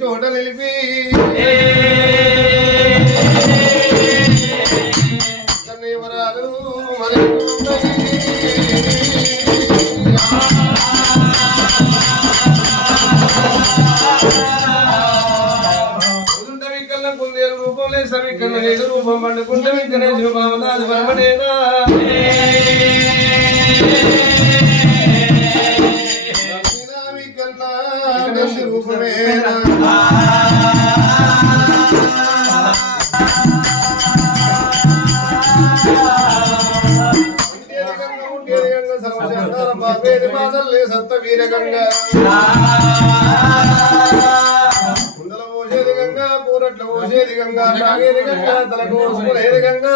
చోట నిలిపి వరాలు రూపంలో సమీకరణ లేదు రూపం పండుకుంటే వెంకటేశ్వర బామనాథ పరమనేనా రూపమేనా సప్త వీర గంగా కుండల పోసేది గంగా పూరట్ల పోసేది గంగా తాగేది గంగా తల కోసుకునేది గంగా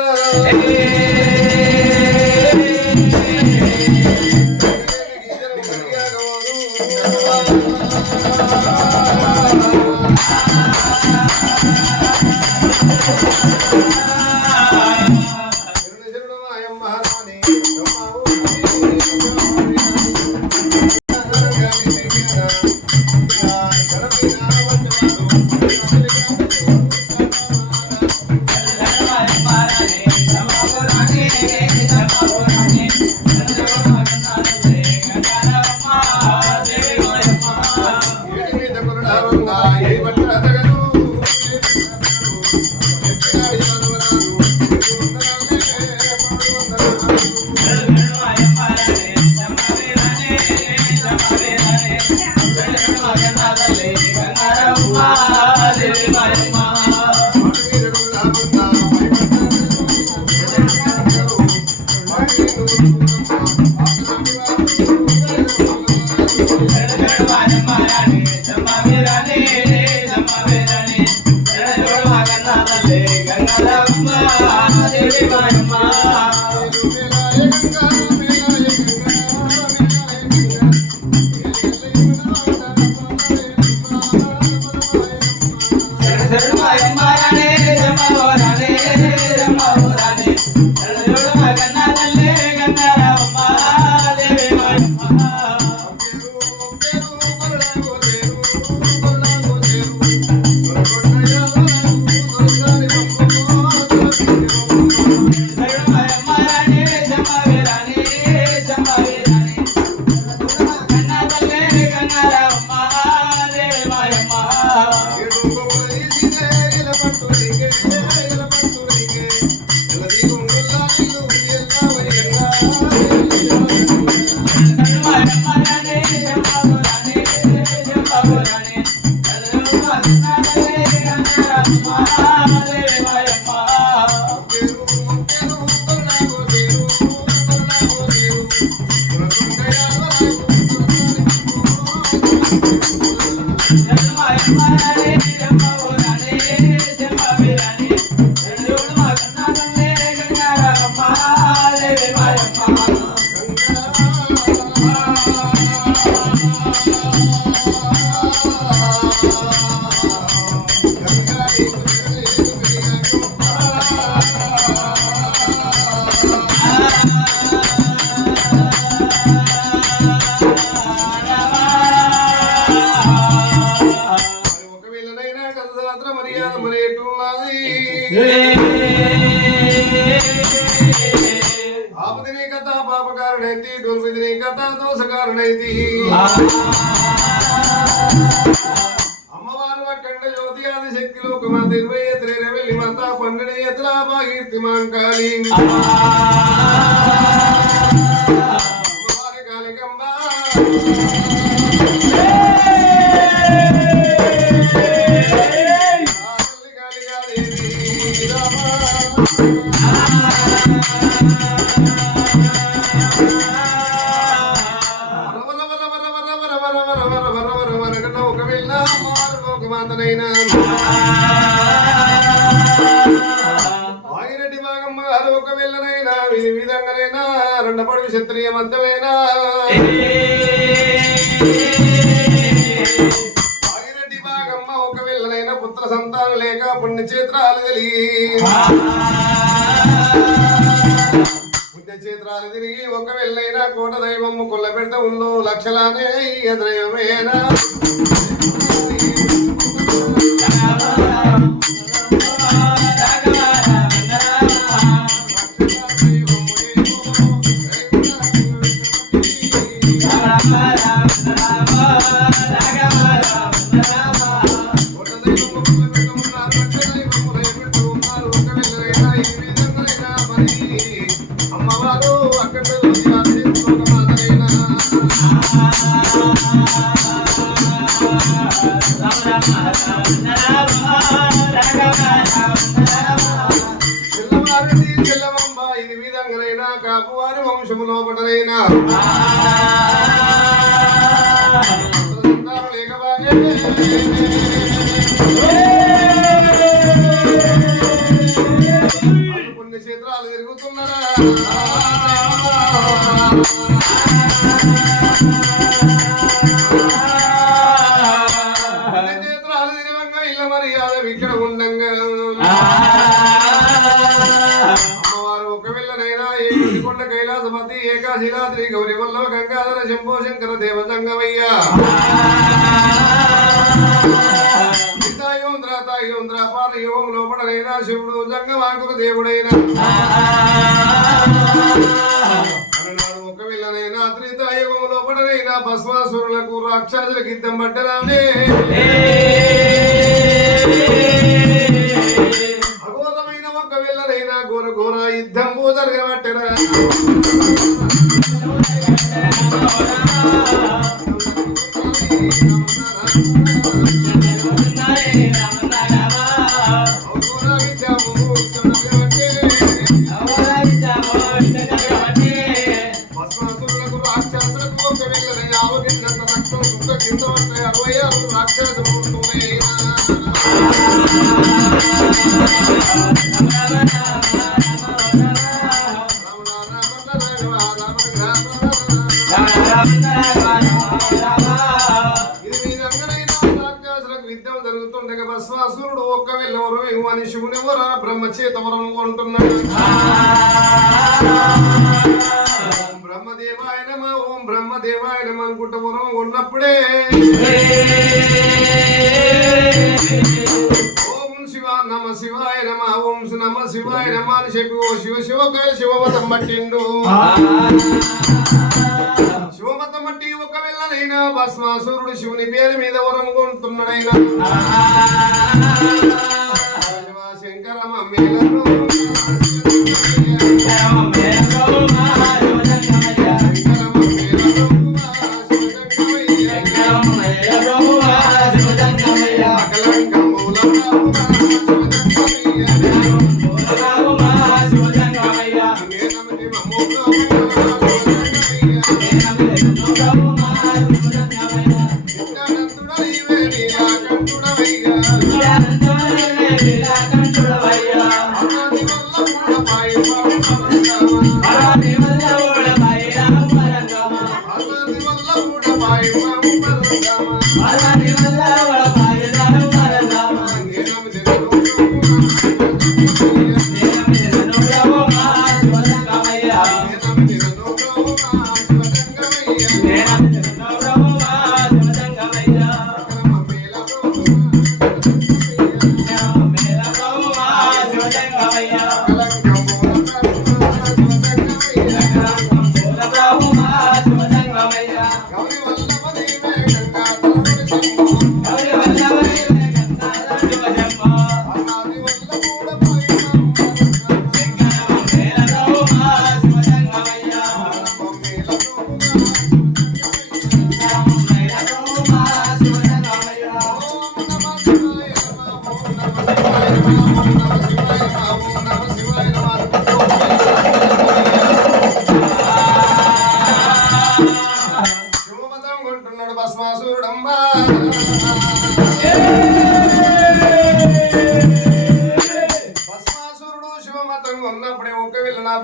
అమ్మవారు అఖండ జ్యోతి ఆది శక్తి లోకమాత 20 ఎత్తులైన వెళ్ళి మాత 12 ఎత్తుల భాగీర్తి మాంకాళి అమ్మవారి కాళికంబ ఆగిరెడ్డి భాగమ్మ గారు ఒక వెళ్ళనైనా ఈ విధంగానైనా రెండపడి క్షత్రియ మంతమైనా ఆగిరెడ్డి భాగమ్మ ఒక వెళ్ళనైనా పుత్ర సంతానం లేక పుణ్యక్షేత్రాలు కలిగి పుణ్య పుణ్యక్షేత్రాలు తిరిగి ఒక వెళ్ళైనా కోట దైవము కొల్ల పెడత ఉందో లక్షలానే దైవమేనా అమ్మవారు అక్కడ చెల్లవారి చెల్లవమ్మ ఇది విధంగానైనా కాపువారి వంశము లోపటనైనా లేకబాగే పుణ్యక్షేత్రాలు తిరుగుతున్నారా పుణ్యక్షేత్రాలు తిరగంగా ఇళ్ళ మర్యాద ఇక్కడ ఉండంగా అమ్మవారు ఒక వెళ్ళనైనా ఏకొండ కైలాసపతి ఏకాశిలాద్రి గౌరి వల్ల గంగాధర శంభో శంకర దేవతంగమయ్యా పారయోగం లోపడనైనా శివుడు జంగమాకుడు దేవుడైనా అన్నాడు ఒక వెళ్ళనైనా త్రితాయుగం లోపడనైనా భస్మాసురులకు రాక్షసులకు యుద్ధం పట్టరానే అఘోరమైన ఒక వెళ్ళనైనా ఘోర ఘోర యుద్ధం జరగబట్టరా విద్యం జరుగుతుండగా భస్మాసురుడు ఒక్క వెళ్ళవరు అని శివుని ఎవరు బ్రహ్మచేతవరం కొంటున్నాడు బ్రహ్మదేవాయ నమః ఓం బ్రహ్మదేవాయ నమః అనుకుంటూ వరం ఉన్నప్పుడే ఓం శివ నమ శివాయ నమః ఓం నమ శివాయ నమః అని చెప్పి ఓ శివ శివకాయ శివమతం పట్టిండు శివమతం బట్టి ఒక వెళ్ళనైనా భస్మాసురుడు శివుని పేరు మీద వరం కొంటున్నాడైనా శంకర మమ్మీలను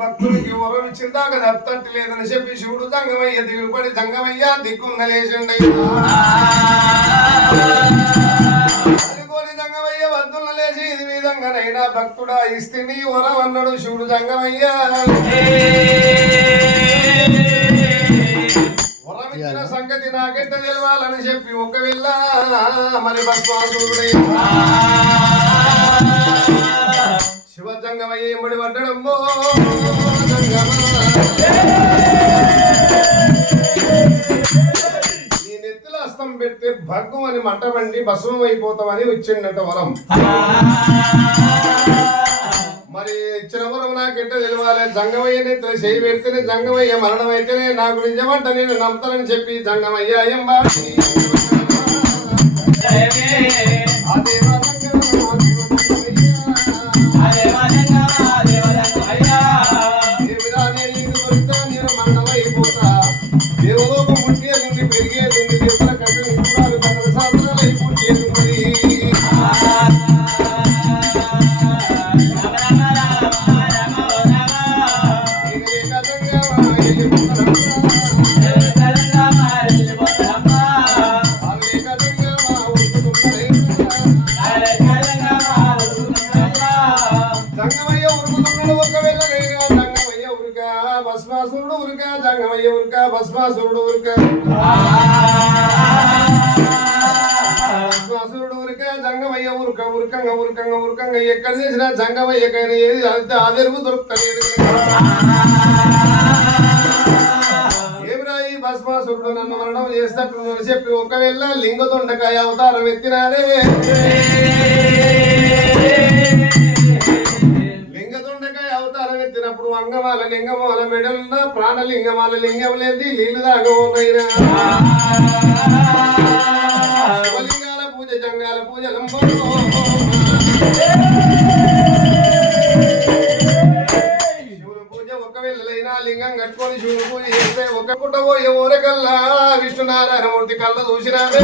భక్తుడికి వరం ఇచ్చిందాక దత్తట్టు లేదని చెప్పి శివుడు దంగమయ్య దిగులుపడి దంగమయ్య దిక్కున్న లేచండి అనుకోని దంగమయ్య వద్దున్న లేచి ఇది విధంగానైనా భక్తుడా ఇస్తే నీ వరం అన్నాడు శివుడు దంగమయ్య నాకెట్ట తెలవాలని చెప్పి ఒకవేళ మరి భస్మాసురుడై శివజంగమయ్య ఎంబడి పడ్డడమ్మో ఈ నెత్తిలో అస్తం పెడితే భగ్గు అని మంట వండి భస్మం అయిపోతామని వచ్చిండట వరం. మరి ఇచ్చిన వరం నాకెట్ట తెలియాలి? జంగమయ్య నెత్తిలో చేయి పెడితేనే జంగమయ్య మరణం అయితేనే నాకు నిజమంట నేను నమ్ముతానని చెప్పి జంగమయ్య ఎంబాటి దేవలోకం పుట్టేది పెరిగేది దేవుల కట్టు నిపుణాలు పగల సాధనాలు పుట్టేది జంగమయ్య ఉరుకుతున్నాడు ఒకవేళ నేగా జంగమయ్య ఉరుక భస్మాసురుడు ఉరుక జంగమయ్య ఉరుక భస్మాసురుడు ఉరుక భస్మాసురుడు ఉరుక జంగమయ్య ఉరుక ఉరుకంగా ఉరుకంగా ఉరుకంగా ఎక్కడ చేసినా జంగమయ్యకైనా ఏది ఆదెరుపు దొరుకుతలేదు. ఏమిరా ఈ భస్మాసురుడు నన్ను మరణం చేస్తట్టు చెప్పి ఒకవేళ లింగదొండకాయ అవతారం ఎత్తినారే. లింగదొండకాయ అవతారం ఎత్తినప్పుడు అంగమాల లింగమాల మెడలున్న ప్రాణలింగమాల లింగం లేది నీళ్లు దాగోనైనా శివలింగాల పూజ జంగాల పూజ శివుని పూజ ఒకవేళైనా లింగం కట్టుకొని శివుని పూజ చేస్తే ఒక పుట్ట పోయే ఊరకల్లా విష్ణునారాయణమూర్తి కళ్ళ చూసినారే.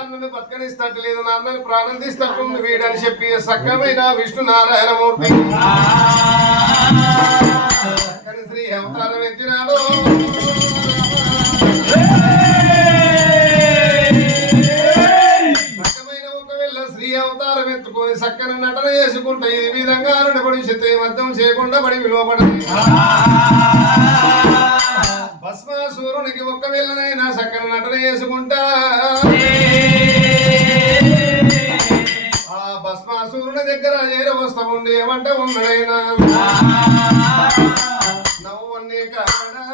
అన్నను బతకనిస్తట్లేదు నా అన్నను ప్రాణం తీస్తట్టుంది వీడని చెప్పి సక్కమైన విష్ణునారాయణమూర్తి శ్రీ అవతారం ఎత్తినాడు. సక్కమైన ఒకవేళ శ్రీ అవతారం ఎత్తుకొని సక్కని నటన చేసుకుంటే ఈ విధంగా నడబడి శత్రి మద్దం చేయకుండా పడి విలువబడి భస్మాసురునికి ఒక్కవేళనైనా సక్కని నటన చేసుకుంటా ఆ భస్మాసురుని దగ్గర చేరవస్తా ఉండి ఏమంటే ఉన్నాడైనా నవ్వన్నే కాడా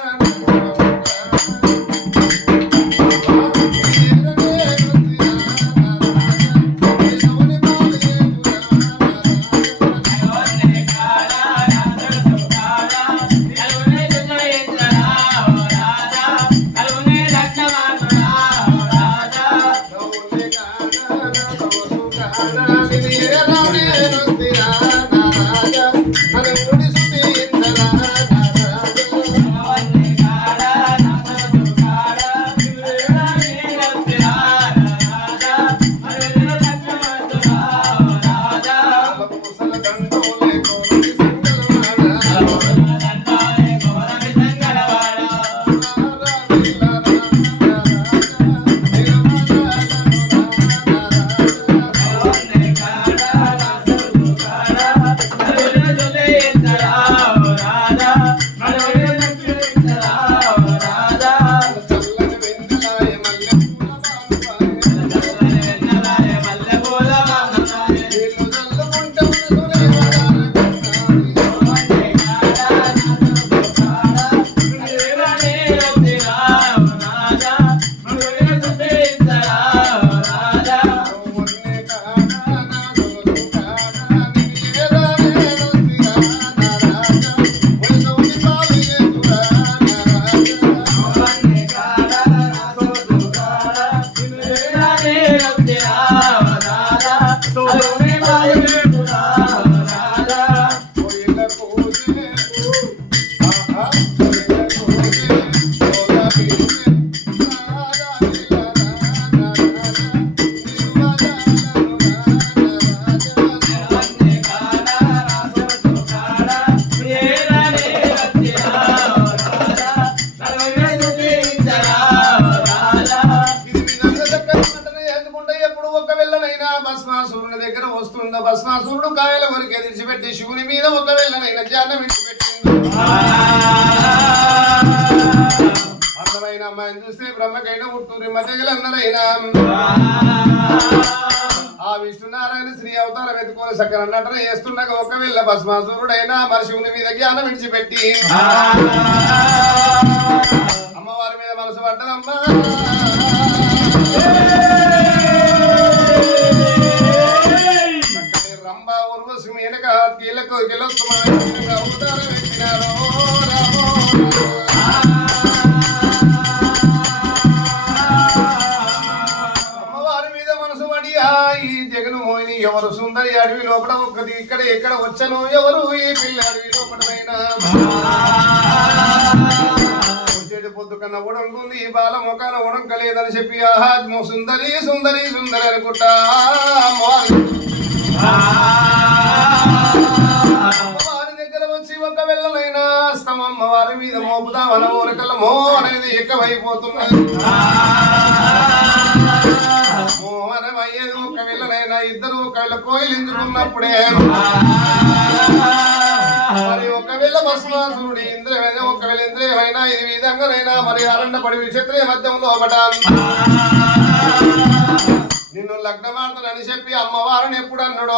భస్మాసురుని దగ్గర వస్తుండ భస్మాసురుడు కాయల వరకు ఎదిరిచిపెట్టి శివుని మీద ఒకవేళ ధ్యానం విడిచిపెట్టింది. అందమైన అమ్మాయిని చూస్తే బ్రహ్మకైనా ఉట్టూరి మధ్యగలన్నరైనా ఆ విష్ణునారాయణ శ్రీ అవతారం ఎత్తుకొని సక్కన నటన చేస్తున్నాక ఒకవేళ భస్మాసురుడైనా మనిషిని మీద జ్ఞానం విడిచిపెట్టి అమ్మవారి మీద మనసు పడ్డదమ్మా. రంభ ఉర్వశి వెనక కీలకు గెలొస్తున్న అవతారం ఎత్తినారో రామో. ఈ జగను మోయిని ఎవరు సుందరి అడవి లోపల ఒక్కది ఇక్కడ ఎక్కడ వచ్చను ఎవరు ఈ పిల్ల అడవి లోపలైనా చెడు పొద్దు కన్నా ఉడంకుంది ఈ బాల మొఖాన ఉడంకలేదని చెప్పి ఆహా సుందరి సుందరి సుందరి అనుకుంటా అమ్మవారి దగ్గర వచ్చి ఒక వెళ్ళనైనా అమ్మవారి మీద మోపుదా మన ఊరికల్ల మో అనేది ఎక్కువైపోతున్నది. మోహనమయ్యేది ఒక వెళ్ళనైనా ఇద్దరు ఒకవేళ కోయిలించుకున్నప్పుడే మరి ఒకవేళ భస్మాసురుడి ఇంద్రమైన ఒకవేళ ఇంద్రియమైనా ఇది విధంగానైనా మరి అరణ్యపడి విచిత్ర మధ్యంలో ఒకట నిన్ను లగ్నమాడతానని చెప్పి అమ్మవారిని ఎప్పుడు అన్నాడు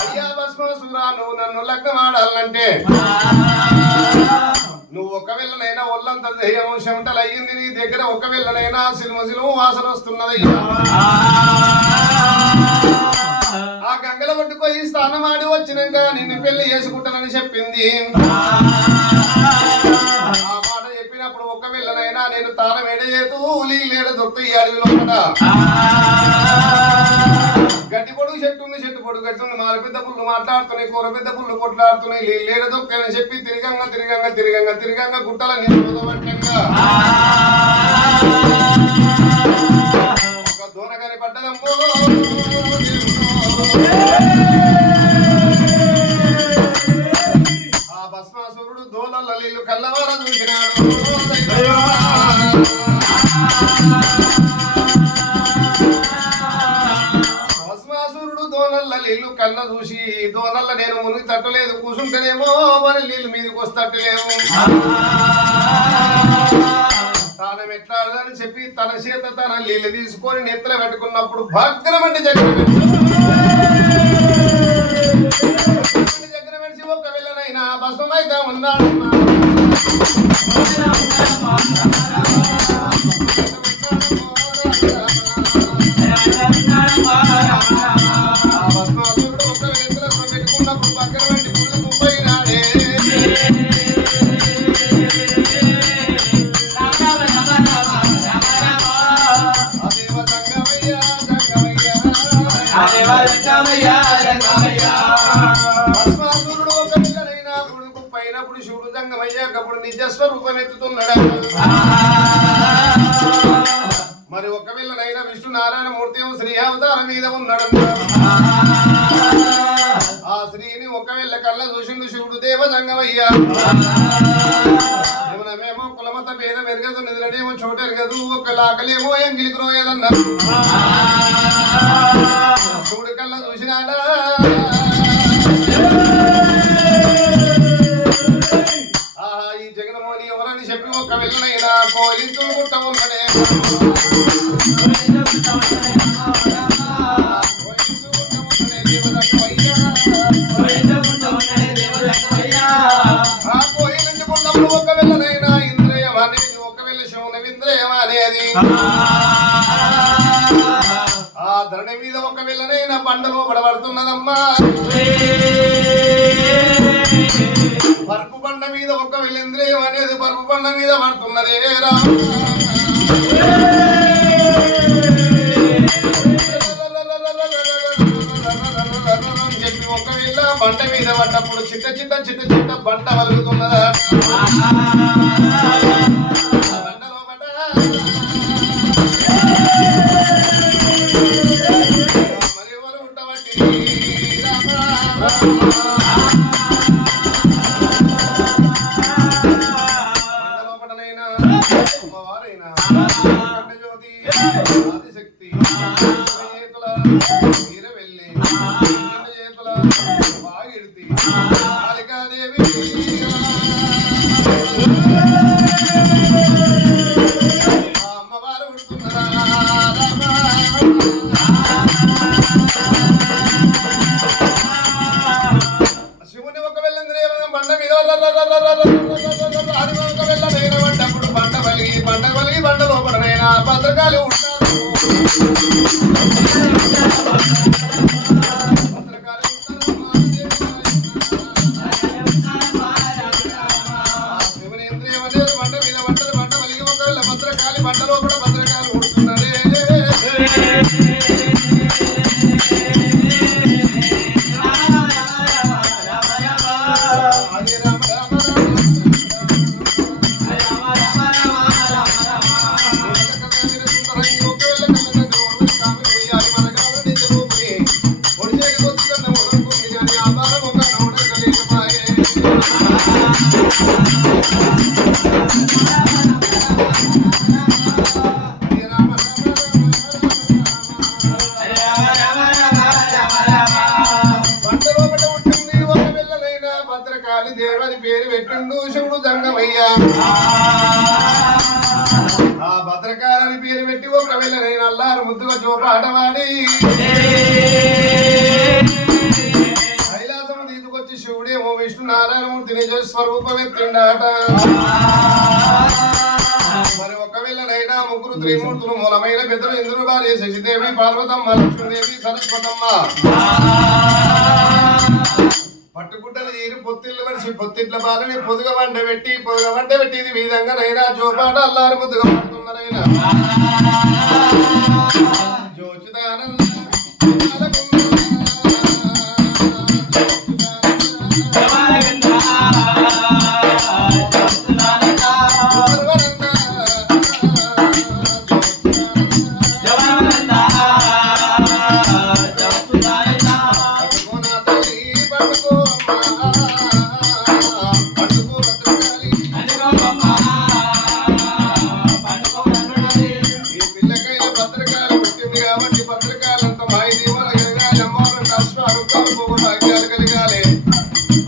అయ్యా భస్మాసురా నువ్వు నన్ను లగ్నమాడాలంటే నువ్వు ఒకవేళనైనా ఒళ్ళంత దయ్యము చెమటలు అయ్యింది నీ దగ్గర ఒకవేళనైనా సిలుము వాసన వస్తున్నది. ఆ గంగల పట్టుకొని స్నానమాడి వచ్చినాక నిన్ను పెళ్లి చేసుకుంటానని చెప్పింది. ఆ మాట చెప్పినప్పుడు ఒకవేళనైనా నేను తానం ఎడయేతూ లీలేడు దొక్కు ఈ అడవిలో గడ్డి పొడుగు చెట్టు పొడుగు గట్టు నాలుగు పెద్ద పుల్లు మాట్లాడుతున్నాయి కూర పెద్ద పుల్లు కొట్లాడుతున్నాయి లీలేడు దొక్కని చెప్పి తిరిగంగా గుట్టల నిలబడబట్టంగా ఒక దూనగాని పడ్డదమ్మో. ఆ భస్మాసురుడు దోలల్ల నీళ్లు కల్లవార చూసినాడు. భస్మాసురుడు దోనల్ల నీళ్లు కళ్ళ చూసి దోనల్ల నేను మునిగి తట్టలేదు కూసుంటేనేమో మరి నీళ్ళు మీదకి వస్తట్టలేము తానం ఎట్లాడదని చెప్పి తన చేత తన నీళ్ళు తీసుకొని నెత్తల పెట్టుకున్నప్పుడు భగ్రమంటే జగన్ మనిషి ఒక్క వెళ్ళనైనా భస్మైతే ఉన్నాడు. భస్మాసురుడు ఒక నెత్తల పెట్టుకున్నప్పుడు భగ్రమంటి ముందు ముప్పైనాడే భస్మాసురుడు ఒక పిల్లనైనా కొడుకు పైనప్పుడు శివుడు జంగమయ్యాకప్పుడు నిజస్వరూపం ఎత్తుతున్నాడు. మరి ఒక పిల్లనైనా విష్ణు నారాయణ మూర్తి శ్రీ అవతారం మీద ఉన్నాడు. ఆ స్త్రీని ఒకవేళ కళ్ళ చూసిండు శివుడు దేవ జంగమయ్యా. ఏమో కులమత పేద పెరగదు నిద్రనేమో చోట ఎరగదు ఒక లాకలేమో ఎంగిలికి రోయదన్నారు. శివుడు కళ్ళ చూసినాడా ఆహా ఈ జగన్మోహని ఎవరని చెప్పి ఒక వెళ్ళనైనా కోలించు గుట్ట ఉన్నడే ఆ కోయిలించుకున్నప్పుడు ఒక వెళ్ళనైనా ఇంద్రియం అనేది ఒకవేళ శౌనం ఇంద్రియం అనేది ఆ ధరణి మీద ఒక వెళ్ళనైనా పండలో పడబడుతున్నదమ్మా. పరుపు బండ మీద ఒక వెళ్ళింద్రియం అనేది పరుపు బండ మీద పడుతున్నదే రా. చెప్పి ఒకవేళ బండ మీద పడ్డప్పుడు చిట్ట బండ వలుగుతున్నదా బండలో పడ్డ మరి ఎవరు ఉండబట్టి బండలోపటనైనా అమ్మవారైనా జ్యోతి ఆదిశక్తి చేతుల వీరవెల్లి చేతుల బాగిడితి కాళికాదేవి బండ వలిగి బండ లోపలనైనా భద్రకాళి ఉంటారు బండ మీద బండ వలిగి ఒకవేళ భద్రకాళి బండ లోపల భద్రకాళి ఉంటున్నదే దేవని పేరు పెట్టిండు శివుడు జంగమయ్యా ఆ భద్రకాలని పేరు పెట్టి ఒకవేళ నేను అల్లారు ముద్దుగా చూపాడవాడి కైలాసము తీసుకొచ్చి శివుడేమో విష్ణు నారాయణమూర్తి నిజ స్వరూపం ఎత్తిండాట మరి ఒకవేళ నైనా ముగ్గురు త్రిమూర్తులు మూలమైన పెద్దలు ఇంద్రుడు భార్య శశిదేవి పార్వతమ్మ లక్ష్మీదేవి సరస్వతమ్మ పట్టుకుంటలు తీరి పొత్తిళ్ళు మనిషి పొత్తిట్ల బాలని పొదుగ వంట పెట్టి ఇది విధంగా నైనా జోపాట అల్లారు ముద్దుగా పడుతున్నారైనా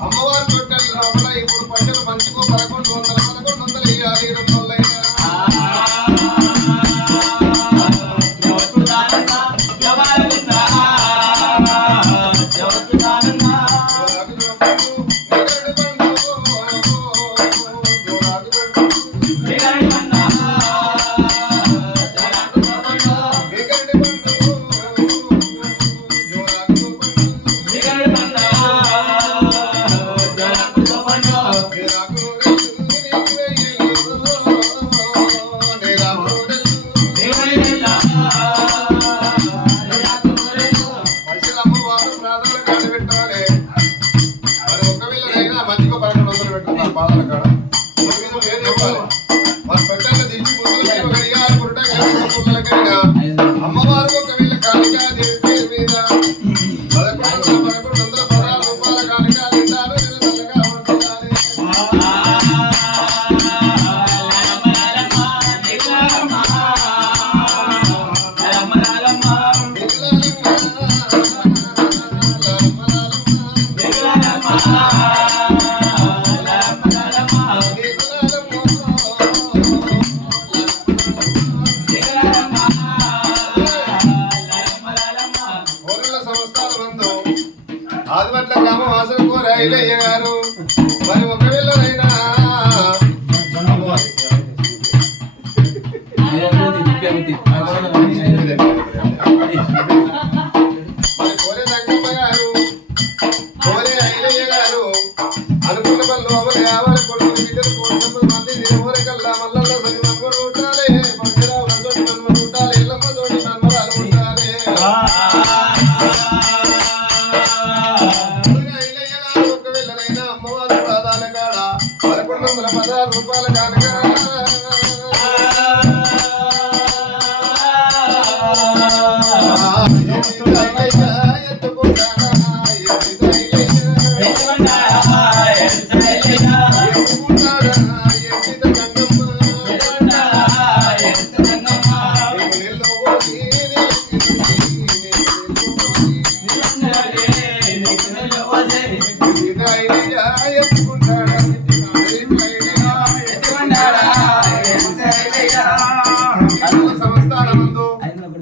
అమ్మవారి చుట్టాలి లోపల ఇప్పుడు పచ్చలు మంచికో 1100 ఇయ్యాలి 200 అమ్మవారు ఒకవేళ కాళికా దేవి పేరు మీద 1100 రూపాయల కాళికాలు ఇస్తారు ఆదిపట్ల గ్రామ వాసన కోర ఐలయ్య గారు మరి ఒకవేళ అయినా మరి కోరే రంగమ్మ గారు కోరే ఐలయ్య గారు అనుకున్న పనులు అవరు కావాలి కొడుకు బిడ్డలు 100 మంది నిర్మూలకల్లా మల్లల్లో సరి మనుగోడు ఉండాలి పక్షరావు తోటి మన్మడు ఉండాలి ఎల్లమ్మ తోటి మన్మరాలు ఉండాలి అమ్మవారి పాదాల కాడ 1116 రూపాయల కానుక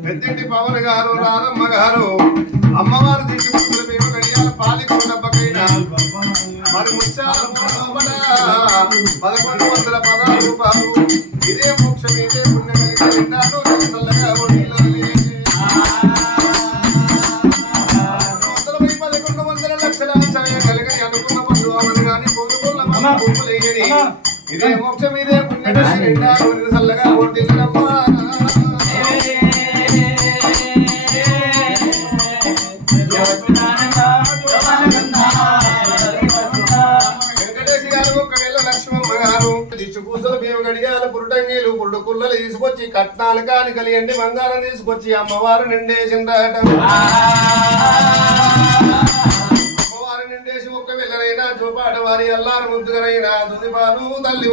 పెద్దంటి పవన్ గారు రాధమ్మ గారు అమ్మవారు తీసుకుంటున్న మేము కడియాల పాలిక డబ్బకైనా మరి ముత్యాల 1116 రూపాయలు ఇదే మోక్షమే గుంపులేయని ఇదే మోక్షం ఇదే పుణ్యమే రెండారు చల్లగా ఓడిల్లమ్మా గడియాల పురుటంగీలు పురుడు కుల్లలు తీసుకొచ్చి కట్నాలు కాని కలియండి బంగారం తీసుకొచ్చి అమ్మవారు నిండేసిందట అమ్మవారు నిండేసి ఒక్క వెళ్ళనైనా చూపాడు వారి అల్లారు ముద్దుగనైనా దుదిపాలు తల్లి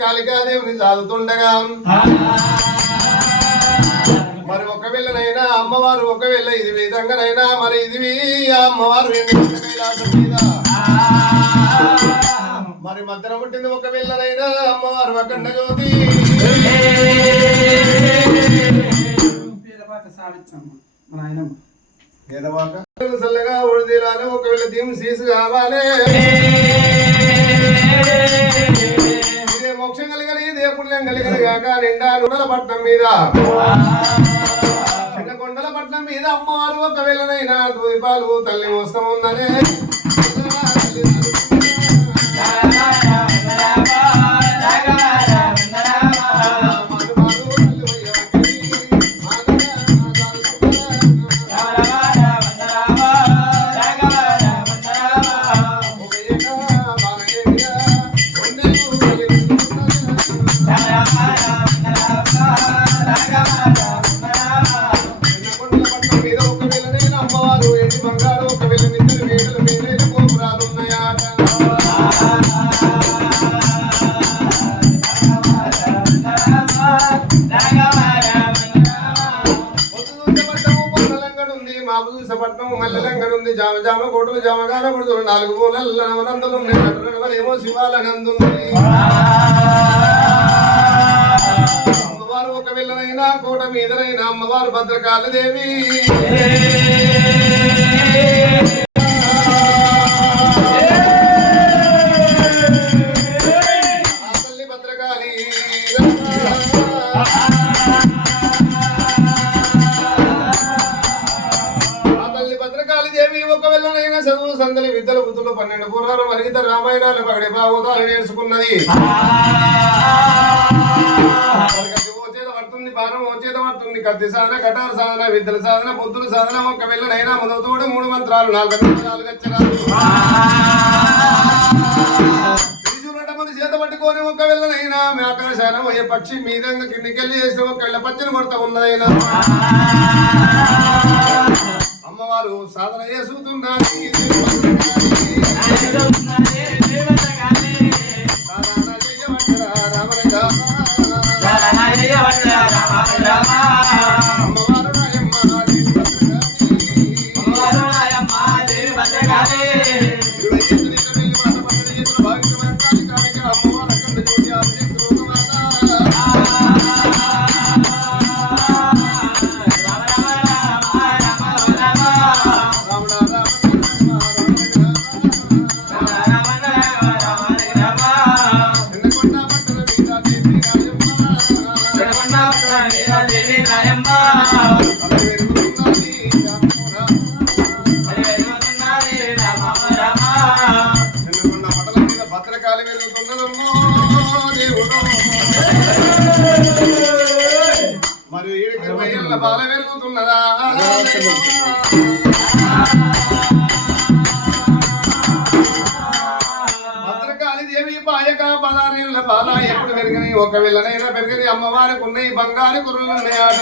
కాళికాదేవిని సాదుతుండగా మరి ఒకవేళనైనా అమ్మవారు ఒకవేళ ఇది విధంగానైనా మరి ఇది అమ్మవారు కైలాసం మీద మరి మధ్యన పుట్టింది ఒకవేళనైనా అమ్మవారు అఖండ జ్యోతి చల్లగా ఉడిదిరాలి ఒకవేళ దీని సీసు కావాలి మోక్షం కలిగని ఇదే పుణ్యం కలిగని కాక నిండా నుడల పట్నం మీద చిన్న కొండల పట్నం మీద అమ్మవారు ఒకవేళనైనా దూపాలు తల్లి మోస్తం ఉందనే మల్లెలంగడుంది జామ జామ కోటలు జామగాన కొడుతులు నాలుగు మూలల్ల నవనందులు ఏమో శివాలనందు అమ్మవారు ఒక వెళ్ళనైనా కోట మీదనైనా అమ్మవారు భద్రకాళదేవి తల్లి భద్రకాళి చదువు సందలి విద్యల బుద్ధులు 12 పురాణాలు మరిగిత రామాయణాలు పగడే బాగోదాలు నేర్చుకున్నది వచ్చేద పడుతుంది బాణం వచ్చేద పడుతుంది కత్తి సాధన కటార సాధన విద్యల సాధన బుద్ధుల సాధన ఒక వెళ్ళనైనా మొదలుతోడు 3 మంత్రాలు 4 మంత్రాలు గచ్చరాలు చేత పట్టుకొని ఒక వెళ్ళనైనా మేకశాన పోయే పక్షి మీదంగా కిందికెళ్ళి చేసి ఒక వెళ్ళ పచ్చని కొడతా ఉన్నదైనా అమ్మవారు సాధన చేసుతున్నారు మరి బాల పెరుగుతున్నదా భద్రకాళిదేవి పాయక పదారీల బాల ఎప్పుడు పెరిగినాయి ఒక వెళ్ళనైనా పెరిగినాయి అమ్మవారికి ఉన్నాయి బంగారు కుర్రలు ఉన్నాయాట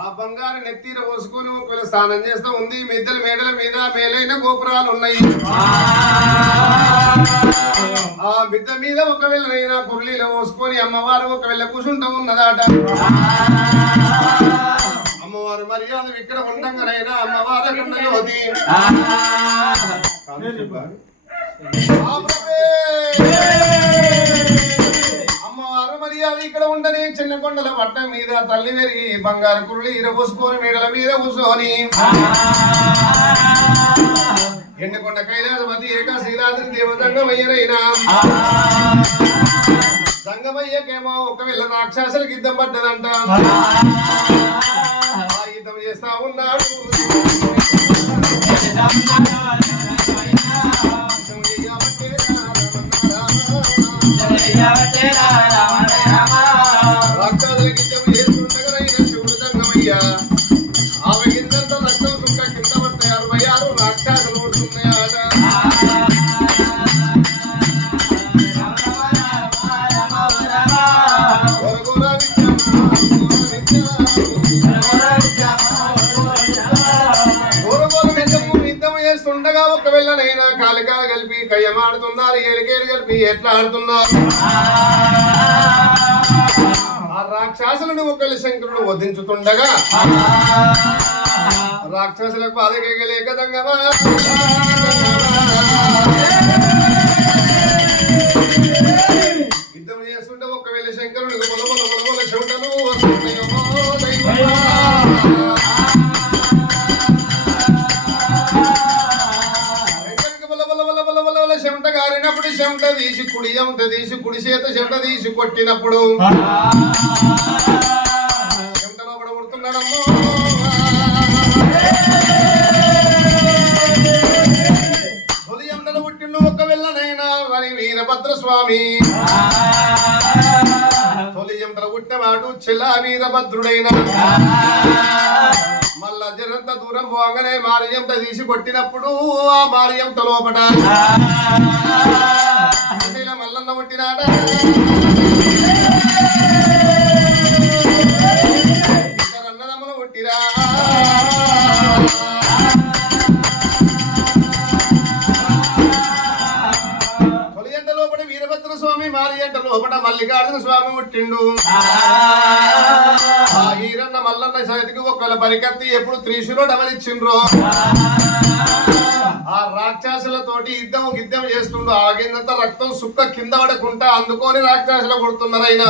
ఆ బంగారు నెత్తిర పోసుకొని ఒకవేళ స్నానం చేస్తూ ఉంది మిద్దెల మేడల మీద మేలైన గోపురాలు ఉన్నాయి ఆ మిద్దె మీద ఒకవేళ కుర్లీలో పోసుకొని అమ్మవారు ఒకవేళ కూర్చుంటూ ఉన్నదాట అమ్మవారు మర్యాద ఇక్కడ ఉండంగానైనా అమ్మవారు జ్యోతి అమ్మవారు మర్యాద ఇక్కడ ఉండని చిన్న కొండల పట్ట మీద తల్లి వెరిగి బంగారు కురులు ఇరపోసుకొని మేడల మీద కూర్చొని ఎండకొండ కైలాసపతి ఏకాశీలాద్రి దేవదంగమయ్యరైనా సంగమయ్యకేమో ఒకవేళ రాక్షసులకు యుద్ధం పడ్డదంట ఆ యుద్ధం చేస్తా ఉన్నాడు రాక్షసులకు యుద్ధం చేస్తుండగలైన శివుడు సంగమయ్య ఆమె కిందంత రక్తం సుక్క కింద పడతాయి 66 రాక్షసులు ఉంటున్నాయట ఉండగా ఒకవేళనైనా కాలికా కలిపి కయ్యమాడుతున్నారు ఏలికేలు కలిపి ఎట్లా ఆడుతున్నారు ఆ రాక్షసులను ఒకవేళ శంకరుడు వధించుతుండగా రాక్షసులకు బాధకేయలేక దంగమా యుద్ధం చేస్తుంటే ఒకవేళ శంకరుడికి పొలమొల చెవుటను వస్తున్నాయో చెమట గారినప్పుడు చెమట తీసి కుడి చెమట తీసి కుడి చేత చెమట తీసి కొట్టినప్పుడు చెమటలో కూడా కొడుతున్నాడమ్మో తొలి చెమటలు పుట్టిండు ఒకవేళనైనా అని వీరభద్ర స్వామి తొలి చెమటలు పుట్టినవాడు చెల్లా వీరభద్రుడైన మళ్ళా జరంత దూరం పోగానే మారియంత తీసి కొట్టినప్పుడు ఆ మారియంత లోపట మల్లన్న కొట్టినాడా అన్నదమ్ములు కొట్టిరా తొలి ఎంట లోపల వీరభద్ర స్వామి మారి ఎంట లోపల మల్లికార్జున స్వామి పుట్టిండు ఆ ఈరన్న మల్లన్న సైతికి ఒక్కళ్ళ పరికత్తి ఎప్పుడు త్రిశూలుడు అమరిచ్చిండ్రో ఆ రాక్షసులతోటి యుద్ధం చేస్తుండ్రు ఆగిందంత రక్తం సుక్క కింద పడకుండా అందుకొని రాక్షసులు కొడుతున్నారైనా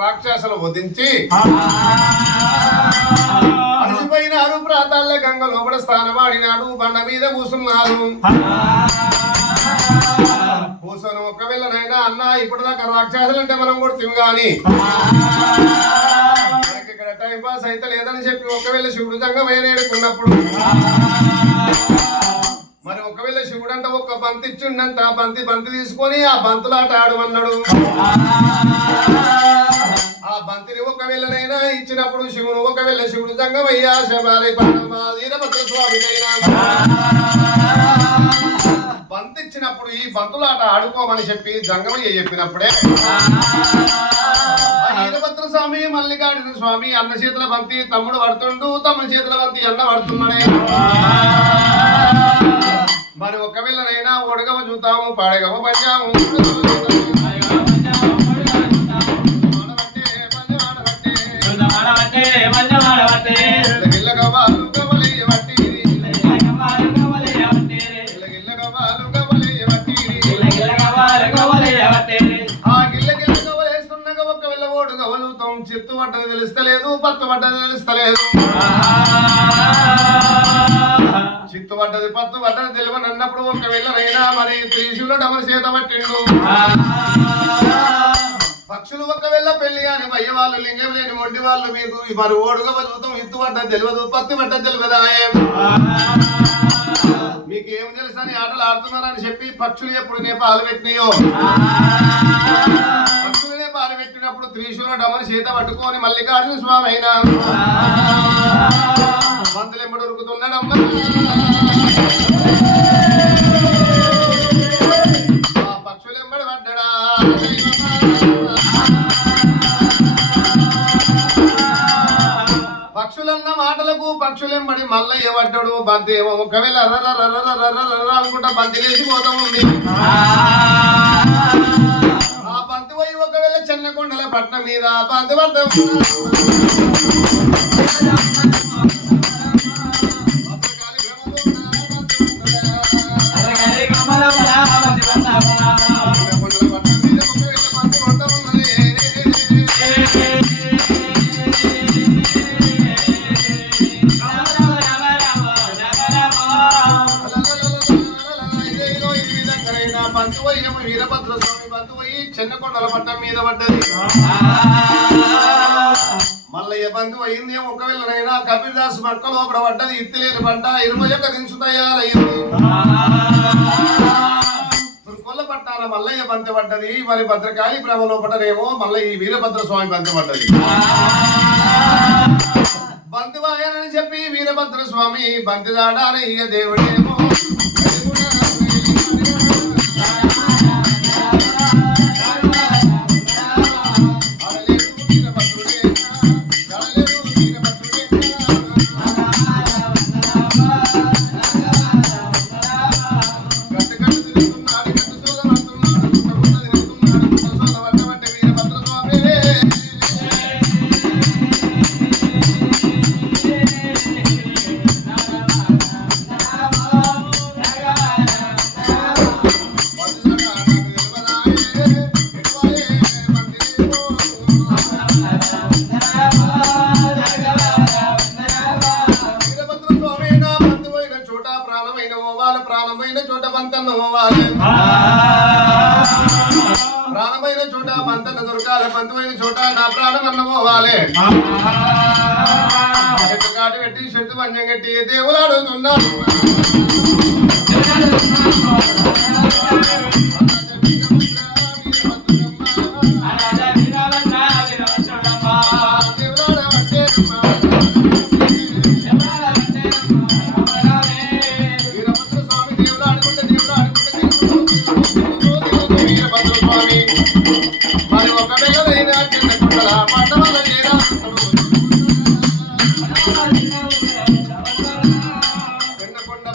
రాక్షసులు వధించి అలసిపోయినారు ప్రాతాల గంగ లోపల స్థానమాడినాడు బండ మీద కూసున్నారు కూర్చొని ఒకవేళనైనా అన్న ఇప్పుడు దాకా రాక్షసులు అంటే మనం కొడుతుంది గాని మనకి ఇక్కడ టైం పాస్ అయితే లేదని చెప్పి ఒకవేళ శివుడు జంగమయ్యనేడుకున్నప్పుడు మరి ఒకవేళ శివుడు అంటే ఒక్క బంతి ఇచ్చిండంట బంతి తీసుకొని ఆ బంతులాట ఆడమన్నాడు ఆ బంతిని ఒకవేళనైనా ఇచ్చినప్పుడు శివుడు ఒకవేళ శివుడు జంగమయ్య వీరభద్ర స్వామికైనా బంతి ఇచ్చినప్పుడు ఈ బంతులాట ఆడుకోమని చెప్పి జంగమయ్య చెప్పినప్పుడే వీరభద్ర స్వామి మల్లికార్జున స్వామి అన్న చేతుల బంతి తమ్ముడు పడుతుండు తమ్ముడి చేతుల బంతి అన్న పడుతున్నాడే మరి ఒకవేళనైనా ఒడగవ చూద్దాము పాడగవ పంచాము చిత్తు పడ్డది తెలుస్తలేదు పత్తు పడ్డది తెలుస్తలేదు చిత్తు పడ్డది పత్తు పడ్డది తెలియని అన్నప్పుడు ఒకవేళనైనా మరి త్రిశూలుడు అమర చేత పట్టిండు పక్షులు ఒకవేళ పెళ్లి కాని భయ్య వాళ్ళు లింగం లేని మొండి వాళ్ళు మీకు మరి ఓడుగా బతుకుతాం ఇత్తు పడ్డది తెలియదు పత్తి పడ్డది తెలియదా మీకు ఏం తెలుసు అని ఆటలు ఆడుతున్నారని చెప్పి పక్షులు ఎప్పుడు పాలు పెట్టినాయో పక్షులనే పాలు పెట్టినప్పుడు త్రిశూల డమని చేత పట్టుకొని మల్లికార్జున స్వామి అయినా మందులు ఎప్పుడు ఉరుకుతున్నాడమ్మ పక్షులు ఎంబడి పడ్డా పక్షులన్న మాటలకు పక్షులెంబడి మల్లయ్య పడ్డాడు బంతి ఏమో ఒకవేళ అనుకుంటా బంతి లేచిపోతా ఉంది ఆ బంతి పోయి ఒకవేళ చెన్నకొండల పట్నం మీద బంతి పడ్డం వీరభద్ర స్వామి బంతు పోయి చెన్నకొండల పట్టం మీద పడ్డది మల్లయ్య బంతు అయింది ఒకవేళనైనా కబీర్దాస్ మక్క లోపల పడ్డది ఇత్తిలేని పంట 21 దించు తయారయ్యింది కొల్ల పట్టాల మల్లయ్య బంతి పడ్డది మరి భద్రకాళి బ్రహ్మ లోపటనేమో మళ్ళీ ఈ వీరభద్ర స్వామి బంతి పడ్డది బంతి వాయనని చెప్పి వీరభద్ర స్వామి బంతి దాడాలి ఇక దేవుడేమో ప్రాణమైన చోట బంతన్న పోవాలి ప్రాణమైన చోట బంతన్న దొరకాలి బంతుమైన చోట నా ప్రాణం అన్న పోవాలి చెట్టు కాటు పెట్టి చెట్టు పంచం కట్టి దేవుడు అడుగుతున్నాడు మరి ఒకవేళ చిన్నకొండల పట్టణాల చిన్నకొండ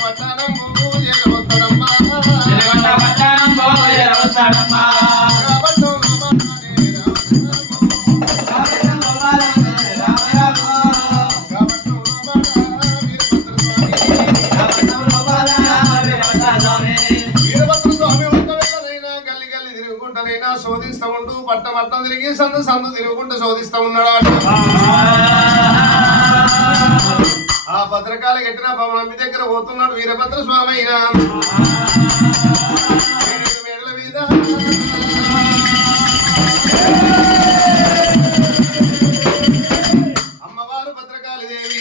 పట్టణం ఎరవస్తాడమ్మా శోధిస్తా ఉంటూ పట్టం అట్టం తిరిగి సందు సందు తిరుగుకుంటూ శోధిస్తా ఉన్నాడు ఆ భద్రకాళి కట్టిన మమ్మీ దగ్గర పోతున్నాడు వీరభద్ర స్వామి అయినా మేడల మీద అమ్మవారు భద్రకాళి దేవి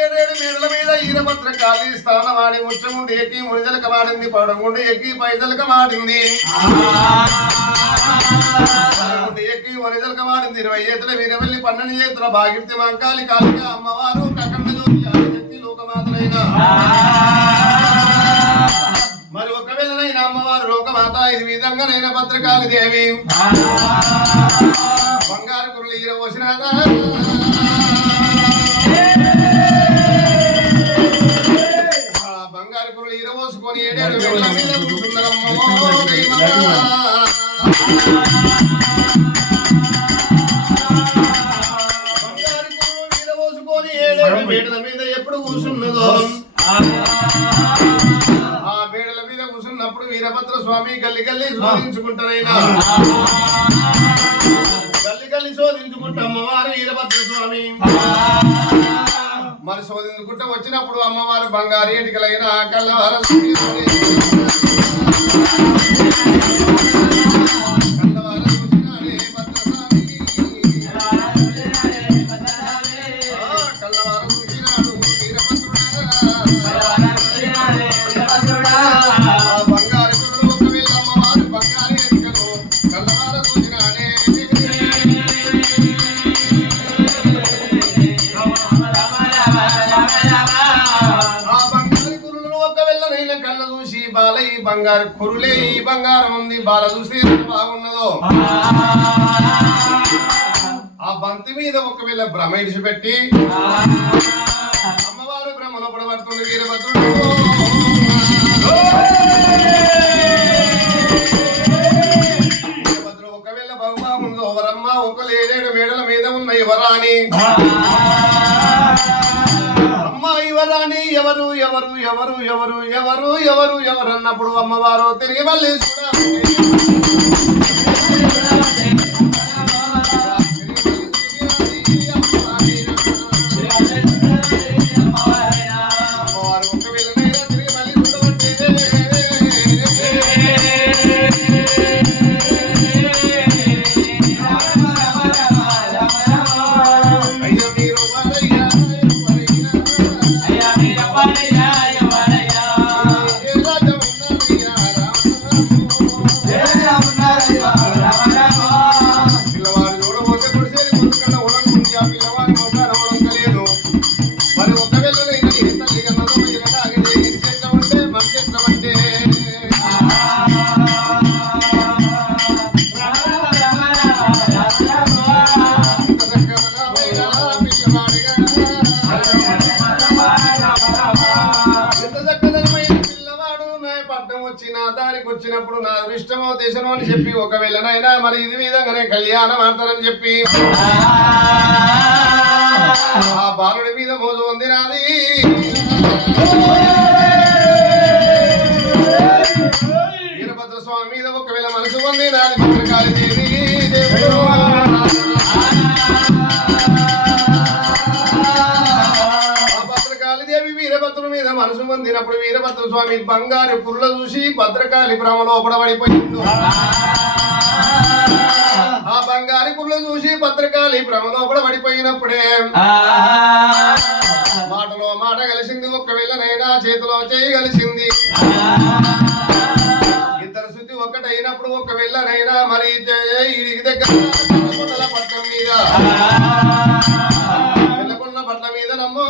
7 మేడల మీద ఈరభద్రకాళి స్థానమాడి ముచ్చముండి ఎక్కి ముడిజలక మాడింది పడగుండి ఎక్కి పైజలక మాడింది ఎక్కి వనిజలక మాడింది 20 చేతుల వీరవల్లి 12 చేతుల భాగిర్తి మంకాలి కాళిక అమ్మవారు కకండ జ్యోతి ఆదిశక్తి లోకమాతలైన మరి ఒకవేళనైనా అమ్మవారు లోకమాత ఇది విధంగానైనా భద్రకాళి దేవి బంగారు కురులు ఈరవోసినాద బంగారు కురులు ఈరవోసుకొని 7 వేల మీద కూర్చున్నారమ్మ మేడల మీద ఎప్పుడు కూర్చున్నదో ఆ మేడల మీద కూర్చున్నప్పుడు వీరభద్ర స్వామి గల్లి గల్లి శోధించుకుంటారైనా గల్లి గల్లి శోధించుకుంటా అమ్మవారు వీరభద్ర స్వామి మరి శోధించుకుంటా వచ్చినప్పుడు అమ్మవారు బంగారు ఏటికలైన కళ్ళవార కళ్ళవార బంగారు కురులే ఈ బంగారం ఉంది బాల చూసి ఎంత బాగున్నదో ఆ బంతి మీద ఒకవేళ భ్రమ ఇడిచిపెట్టి అమ్మవారు భ్రమలో పడబడుతుంది వీరభద్రుడు వీరభద్రుడు ఒకవేళ బహుబాగుందో వరమ్మ ఒక 7 మేడల మీద ఉన్న యువరాణి అమ్మ యువరాణి ఎవరు ఎవరు ఎవరు ఎవరు ఎవరు ఎవరు ఎవరు అన్నప్పుడు అమ్మవారు తిరిగి మళ్ళీ వచ్చినప్పుడు నా అదృష్టమో దేశమో అని చెప్పి ఒకవేళనైనా మరి ఇది విధంగానే కళ్యాణం ఆడతారని చెప్పి ఆ బాలుడి మీద మోజు ఉంది నాది వీరభద్ర స్వామి మీద ఒకవేళ మనసు ఉంది నాది భద్రకాళి దేవి భద్రకాళిదేవి వీరభద్రుల మీద మనసు పొందినప్పుడు వీరభద్ర స్వామి బంగారు పుర్ల చూసి భద్రకాళి భ్రమలో పడబడిపోయింది ఆ బంగారు పుర్ల చూసి భద్రకాళి భ్రమలో పడబడిపోయినప్పుడే మాటలో మాట కలిసింది ఒక్కవేళనైనా చేతిలో చేయి కలిసింది ఇద్దరు శుద్ధి ఒక్కటైనప్పుడు ఒకవేళనైనా మరి ఇడికి దగ్గర పట్నం మీద పట్ల మీద నమ్మో